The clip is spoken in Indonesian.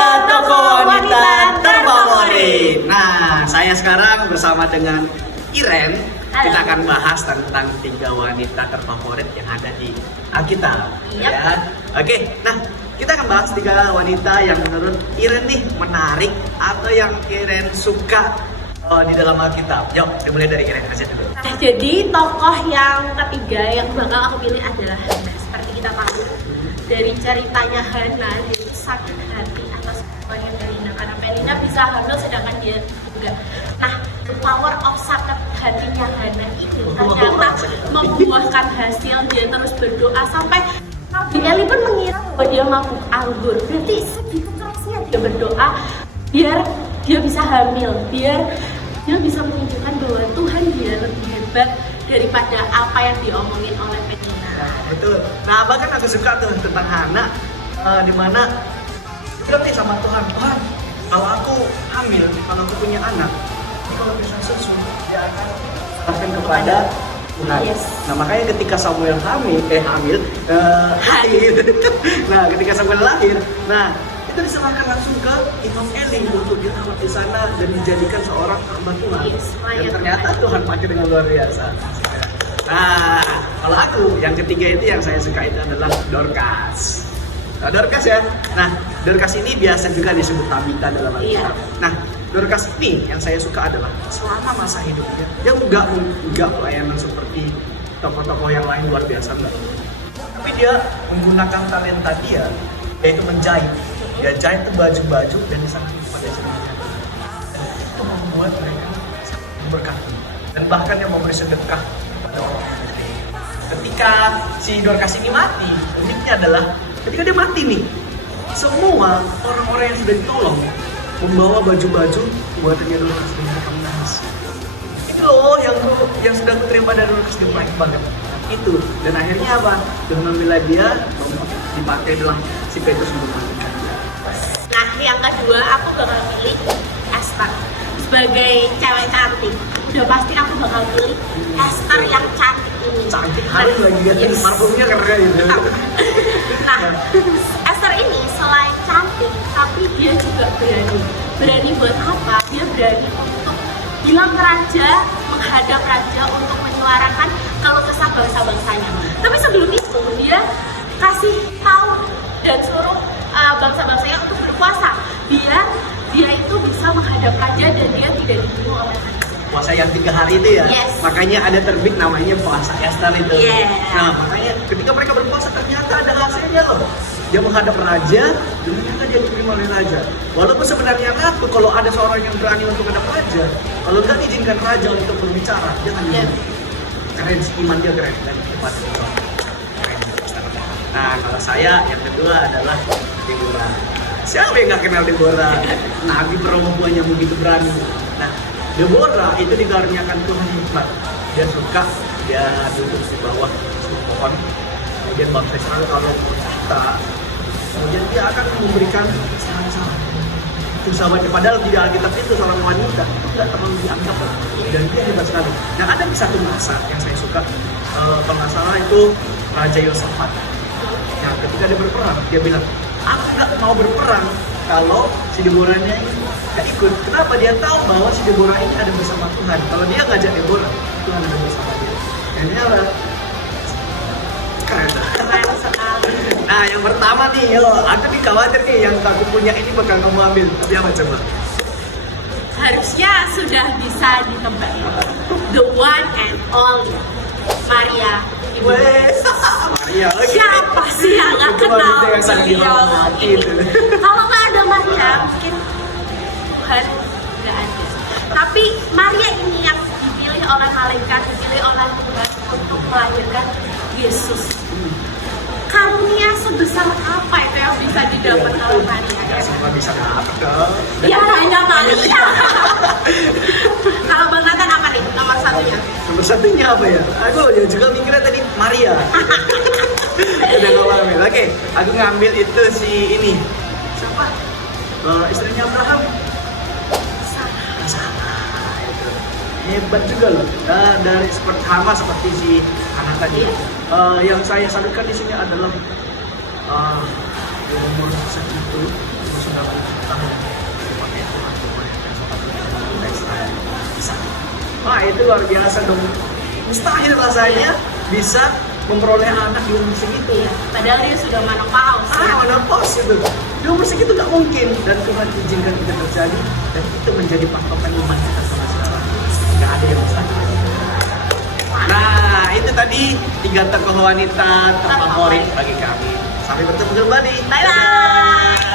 Tiga tokoh wanita terfavorit. Nah, saya sekarang bersama dengan Iren. Kita akan bahas tentang tiga wanita terfavorit yang ada di Alkitab. Yap. Ya. Oke, nah kita akan bahas tiga wanita yang menurut Iren nih menarik atau yang Iren suka di dalam Alkitab. Yuk, dimulai dari Iren aja dulu. Nah, jadi tokoh yang ketiga yang bakal aku pilih adalah Hana. Seperti kita tahu dari ceritanya Hana, dia sakit hati atas kematian Penina karena Penina bisa hamil sedangkan dia enggak. Nah, the power of sakit hatinya Hana ini ternyata membuahkan hasil. Dia terus berdoa sampai Nabi Eli pun mengira bahwa dia mabuk anggur. Berarti segitu kerasnya dia berdoa biar dia bisa hamil, biar dia bisa menunjukkan bahwa Tuhan dia lebih hebat daripada apa yang diomongin oleh Penina. Betul. Nah, bahkan aku suka tuh tentang Hana, dimana dia bilang nih sama Tuhan, Tuhan, kalau aku hamil, kalau aku punya anak, kalau bisa susu, dia akan serahkan kepada Tuhan. Yes. Nah, makanya ketika Samuel lahir, nah ketika Samuel lahir, nah itu diserahkan langsung ke Imam Eli untuk dirawat di sana dan dijadikan seorang hamba Tuhan. Yes, Dan ternyata Tuhan pakai dengan luar biasa. Nah, kalau aku yang ketiga itu yang saya suka itu adalah Dorcas. Nah, Dorcas ya. Nah, Dorcas ini biasa juga disebut Tabita dalam Alkitab. Nah, Dorcas ini yang saya suka adalah selama masa hidupnya dia enggak pelayanan seperti tokoh-tokoh yang lain luar biasa enggak. Tapi dia menggunakan talenta dia yaitu menjahit. Dia jahit tuh baju-baju dan diserahkan kepada jemaat. Itu membuat mereka sangat memberkati dan bahkan yang memberi sedekah kepada orang yang miskin. Ketika si Dorcas ini mati, uniknya adalah ketika dia mati nih, semua orang-orang yang sudah ditolong membawa baju-baju buatannya Dorcas dan mereka menangis. Itu loh yang sudah terima dari Dorcas, dia baik banget. Itu dan akhirnya apa? Tuhan membela dia dipakai dalam si Petrus mematikan dia. Nah, yang kedua aku bakal pilih Esther sebagai cewek cantik. Udah pasti aku bakal pilih Esther yang cantik ini. Cantik hari lagi ya, Yes. parfumnya keren gitu. Nah, Esther ini selain cantik, tapi dia juga berani. Berani buat apa? Dia berani untuk bilang ke raja, menghadap raja untuk menyuarakan kalau kesah bangsa-bangsanya. Tapi sebelum itu dia kasih tahu dan suruh bangsa-bangsanya untuk berpuasa biar dia itu bisa menghadap raja dan dia tidak dibunuh oleh raja. Puasa yang 3 hari itu ya, Yes. makanya ada terbit namanya puasa Esther itu. Yeah. Nah makanya ketika mereka berpuasa ternyata ada hasilnya loh. Dia menghadap raja, dan ternyata dia diterima oleh raja. Walaupun sebenarnya takut kalau ada seorang yang berani untuk menghadap raja, kalau nggak diizinkan raja untuk berbicara, dia akan Yeah. dibunuh. Keren, iman dia keren dan hebat. Keren. Nah kalau saya yang kedua adalah Deborah. Siapa yang nggak kenal Deborah? Nabi perempuannya begitu berani. Nah Deborah itu dikaruniakan Tuhan hikmat. Dia suka, dia duduk di bawah sebuah pohon. Kemudian bangsa Israel kalau kita, kemudian dia akan memberikan saran-saran. Itu sahabatnya, padahal di Alkitab itu seorang wanita itu tidak terlalu dianggap dan dia hebat sekali. Nah ada di satu masa yang saya suka, kalau nggak salah itu Raja Yosafat. Nah ketika dia berperang, dia bilang, aku nggak mau berperang kalau si Deborahnya ini nggak ikut. Kenapa? Dia tahu bahwa si Deborah ini ada bersama Tuhan. Kalau dia ngajak Deborah, Tuhan ada bersama dia. Dan dia keren. Keren sekali. Nah yang pertama nih, aku nih khawatir nih yang aku punya ini bakal kamu ambil. Tapi apa coba? Harusnya sudah bisa ditebak. The one and only Maria. Wes, Maria. Oke. Siapa sih yang nggak Itu kenal wanita yang sangat beliau dihormati ini? itu. Kalau nggak ada Maria, mungkin Tuhan nggak ada. Tapi Maria ini yang dipilih oleh malaikat, dipilih oleh Tuhan untuk melahirkan Yesus. Karunia sebesar apa itu yang bisa didapat oleh Maria? Ya semua bisa dapat dong. Ya hanya Maria. Kalau Bang Nathan apa nih nomor satunya? Nomor satunya apa ya? Aku ya juga mikirnya tadi Maria. Udah gak ambil. Oke, aku ngambil itu si ini. Siapa? Istrinya Abraham. Sarah. Itu. Hebat juga loh. Dari seperti sama seperti si anak tadi. Yang saya salutkan di sini adalah umur segitu sudah itu luar biasa dong. Mustahil rasanya bisa memperoleh anak di umur segitu. Iya, padahal dia sudah menopause. Menopause itu. Di umur segitu nggak mungkin. Dan Tuhan izinkan itu terjadi. Dan itu menjadi patokan iman kita sama sekarang. Nggak ada yang mustahil. Nah, itu tadi 3 tokoh wanita terfavorit bagi kami. Sampai bertemu kembali. Bye-bye.